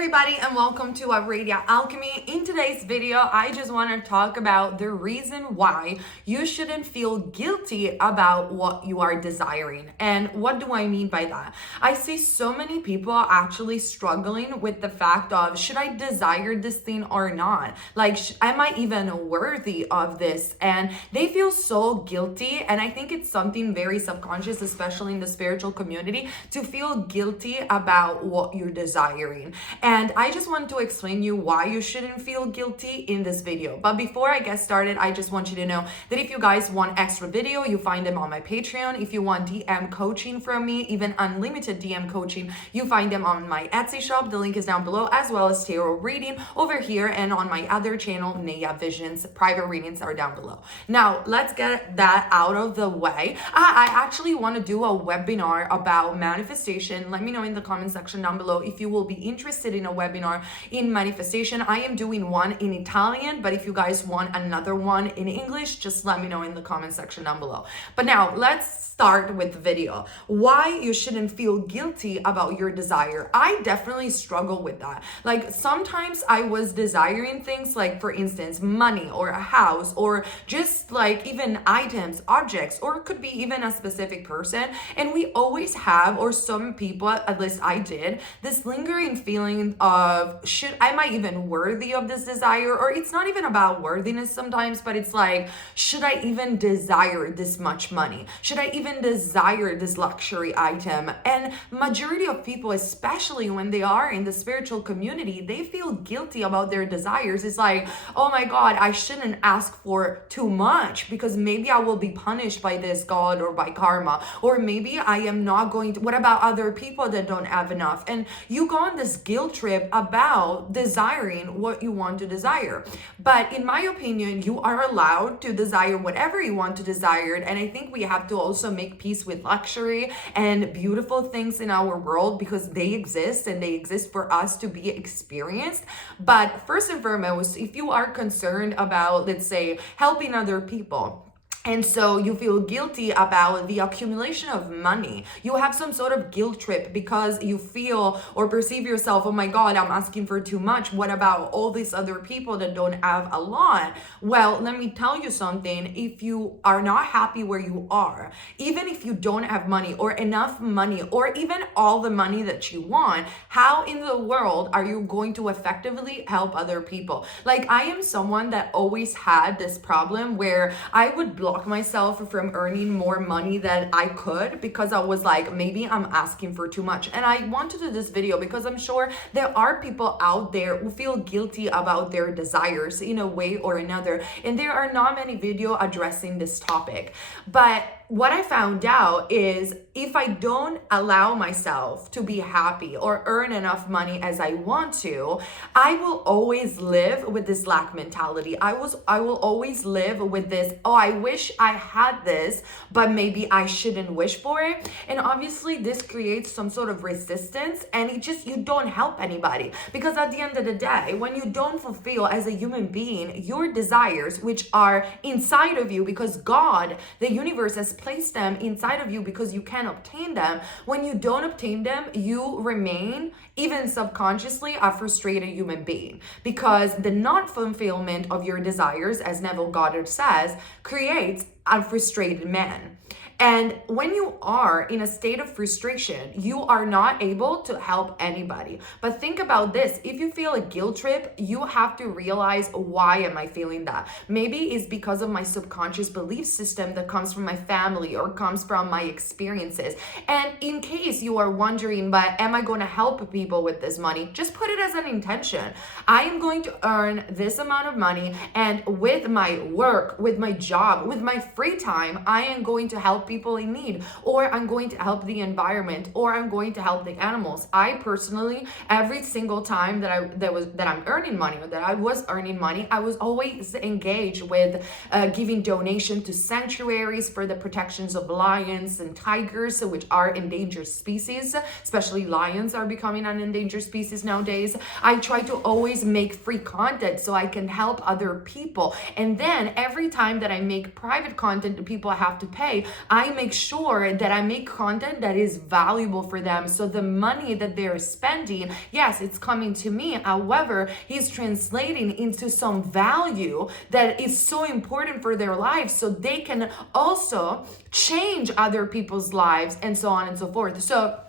everybody, and welcome to Radio Alchemy. In today's video, I just want to talk about the reason why you shouldn't feel guilty about what you are desiring. And what do I mean by that? I see so many people actually struggling with the fact of, should I desire this thing or not? Like, am I even worthy of this? And they feel so guilty. And I think it's something very subconscious, especially in the spiritual community, to feel guilty about what you're desiring. And I just want to explain you why you shouldn't feel guilty in this video. But before I get started, I just want you to know that if you guys want extra video, you find them on my Patreon. If you want DM coaching from me, even unlimited DM coaching, you find them on my Etsy shop. The link is down below, as well as tarot reading over here, and on my other channel, Naya Visions. Private readings are down below. Now, let's get that out of the way. I actually want to do a webinar about manifestation. Let me know in the comment section down below if you will be interested in a webinar in manifestation. I am doing one in Italian, but if you guys want another one in English, just let me know in the comment section down below. But now let's start with the video. Why you shouldn't feel guilty about your desire. I definitely struggle with that. Like, sometimes I was desiring things like, for instance, money or a house, or just like even items, objects, or it could be even a specific person. And we always have, or some people, at least I did, this lingering feeling of, am I even worthy of this desire? Or it's not even about worthiness sometimes, but it's like, should I even desire this much money? Should I even desire this luxury item? And majority of people, especially when they are in the spiritual community, they feel guilty about their desires. It's like, oh my God, I shouldn't ask for too much because maybe I will be punished by this God or by karma, or maybe I am not going to. What about other people that don't have enough? And you go on this guilt trip about desiring what you want to desire. But in my opinion, you are allowed to desire whatever you want to desire. And I think we have to also make peace with luxury and beautiful things in our world, because they exist and they exist for us to be experienced. But first and foremost, if you are concerned about, let's say, helping other people, and so you feel guilty about the accumulation of money, you have some sort of guilt trip because you feel or perceive yourself, oh my God, I'm asking for too much. What about all these other people that don't have a lot? Well, let me tell you something. If you are not happy where you are, even if you don't have money or enough money, or even all the money that you want, how in the world are you going to effectively help other people? Like, I am someone that always had this problem where I would block myself from earning more money than I could, because I was like, maybe I'm asking for too much. And I want to do this video because I'm sure there are people out there who feel guilty about their desires in a way or another, and there are not many videos addressing this topic. But what I found out is, if I don't allow myself to be happy or earn enough money as I want to, I will always live with this lack mentality. I will always live with this, oh, I wish I had this, but maybe I shouldn't wish for it. And obviously this creates some sort of resistance, and you don't help anybody, because at the end of the day, when you don't fulfill as a human being your desires, which are inside of you because God, the universe, has placed them inside of you because you can obtain them. When you don't obtain them, you remain, even subconsciously, a frustrated human being, because the non-fulfillment of your desires, as Neville Goddard says, creates a frustrated man. And when you are in a state of frustration, you are not able to help anybody. But think about this. If you feel a guilt trip, you have to realize, why am I feeling that? Maybe it's because of my subconscious belief system that comes from my family or comes from my experiences. And in case you are wondering, but am I going to help people with this money? Just put it as an intention. I am going to earn this amount of money, and with my work, with my job, with my free time, I am going to help people in need, or I'm going to help the environment, or I'm going to help the animals. I personally, every single time that I'm earning money, or that I was earning money, I was always engaged with giving donation to sanctuaries for the protections of lions and tigers, which are endangered species. Especially lions are becoming an endangered species nowadays. I try to always make free content so I can help other people. And then every time that I make private content that people have to pay, I I make sure that I make content that is valuable for them. So the money that they're spending, yes, it's coming to me. However, he's translating into some value that is so important for their lives, so they can also change other people's lives and so on and so forth. So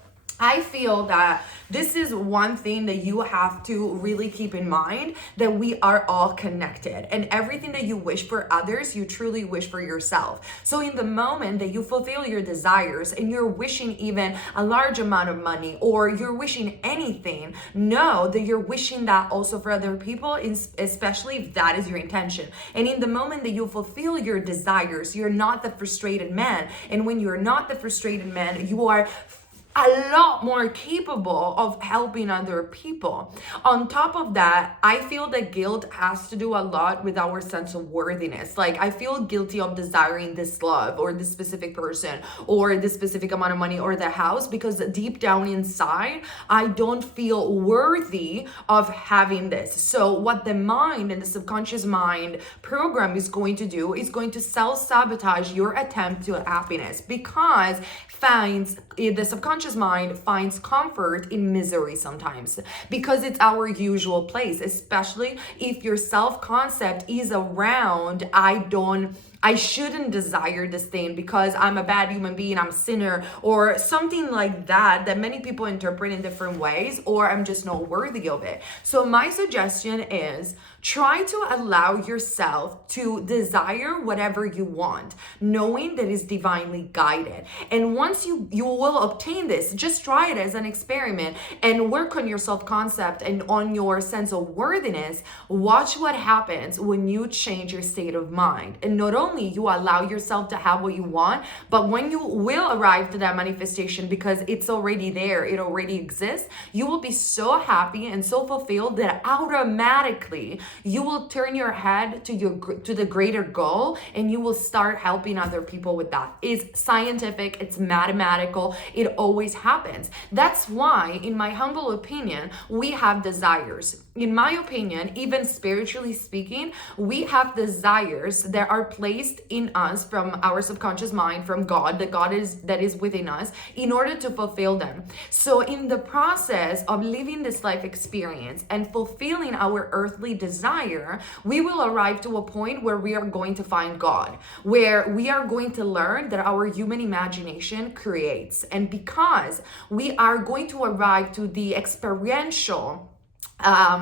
I feel that this is one thing that you have to really keep in mind, that we are all connected, and everything that you wish for others, you truly wish for yourself. So in the moment that you fulfill your desires and you're wishing even a large amount of money, or you're wishing anything, know that you're wishing that also for other people, especially if that is your intention. And in the moment that you fulfill your desires, you're not the frustrated man. And when you're not the frustrated man, you are a lot more capable of helping other people. On top of that, I feel that guilt has to do a lot with our sense of worthiness. Like, I feel guilty of desiring this love or this specific person or this specific amount of money or the house, because deep down inside, I don't feel worthy of having this. So what the mind and the subconscious mind program is going to do is going to self-sabotage your attempt to happiness, because the subconscious mind finds comfort in misery sometimes, because it's our usual place, especially if your self-concept is around I shouldn't desire this thing because I'm a bad human being, I'm a sinner, or something like that, that many people interpret in different ways, or I'm just not worthy of it. So my suggestion is, try to allow yourself to desire whatever you want, knowing that it's divinely guided. And once you will obtain this, just try it as an experiment and work on your self-concept and on your sense of worthiness. Watch what happens when you change your state of mind. And not only you allow yourself to have what you want, but when you will arrive to that manifestation, because it's already there, it already exists, you will be so happy and so fulfilled that automatically you will turn your head to the greater goal, and you will start helping other people with that. It's scientific, it's mathematical, it always happens. That's why, in my humble opinion, we have desires. In my opinion, even spiritually speaking, we have desires that are placed in us from our subconscious mind, from God, that is within us, in order to fulfill them. So in the process of living this life experience and fulfilling our earthly desire, we will arrive to a point where we are going to find God, where we are going to learn that our human imagination creates. And because we are going to arrive to the experiential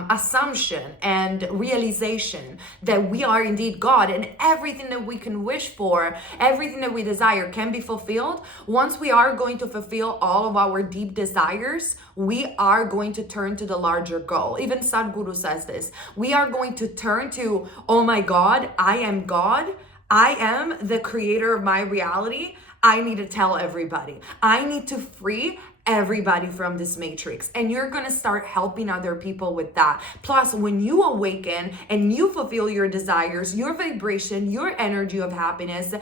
assumption and realization that we are indeed God, and everything that we can wish for, everything that we desire can be fulfilled. Once we are going to fulfill all of our deep desires, we are going to turn to the larger goal. Even Sadhguru says this. We are going to turn to, oh my God, I am God. I am the creator of my reality. I need to tell everybody. I need to free everybody from this matrix, and you're gonna start helping other people with that. Plus, when you awaken and you fulfill your desires, your vibration, your energy of happiness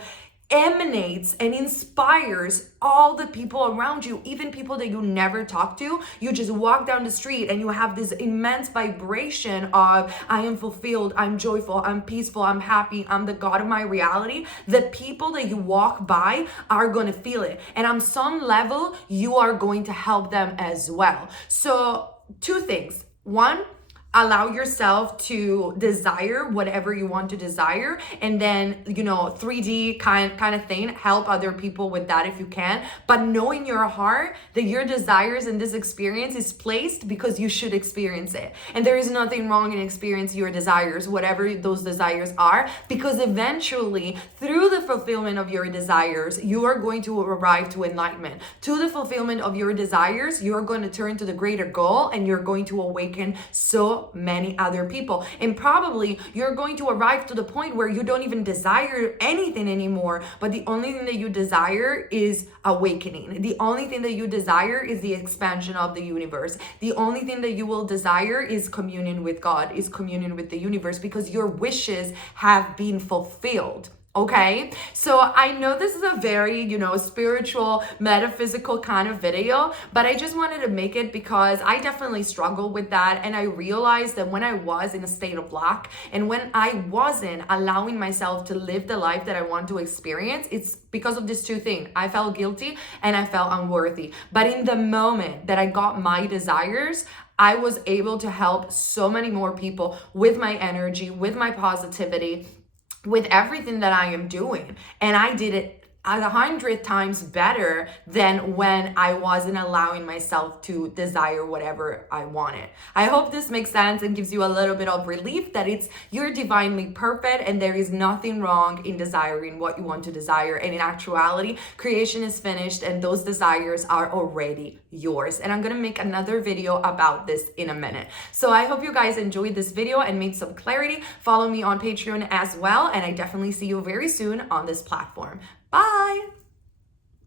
emanates and inspires all the people around you, even people that you never talk to. You just walk down the street and you have this immense vibration of, I am fulfilled, I'm joyful, I'm peaceful, I'm happy, I'm the God of my reality. The people that you walk by are going to feel it, and on some level you are going to help them as well. So two things. One, allow yourself to desire whatever you want to desire, and then 3D kind of thing, help other people with that if you can, but know in your heart that your desires in this experience is placed because you should experience it, and there is nothing wrong in experiencing your desires, whatever those desires are, because eventually through the fulfillment of your desires you are going to arrive to enlightenment. To the fulfillment of your desires, you're going to turn to the greater goal, and you're going to awaken so many other people, and probably you're going to arrive to the point where you don't even desire anything anymore, but the only thing that you desire is awakening. The only thing that you desire is the expansion of the universe. The only thing that you will desire is communion with God, is communion with the universe, because your wishes have been fulfilled Okay, so I know this is a very, spiritual, metaphysical kind of video, but I just wanted to make it because I definitely struggle with that. And I realized that when I was in a state of lack and when I wasn't allowing myself to live the life that I want to experience, it's because of these two things. I felt guilty and I felt unworthy. But in the moment that I got my desires, I was able to help so many more people with my energy, with my positivity, with everything that I am doing. And I did it 100 times better than when I wasn't allowing myself to desire whatever I wanted. I hope this makes sense and gives you a little bit of relief that you're divinely perfect and there is nothing wrong in desiring what you want to desire. And in actuality, creation is finished and those desires are already yours. And I'm gonna make another video about this in a minute. So I hope you guys enjoyed this video and made some clarity. Follow me on Patreon as well, and I definitely see you very soon on this platform. Bye!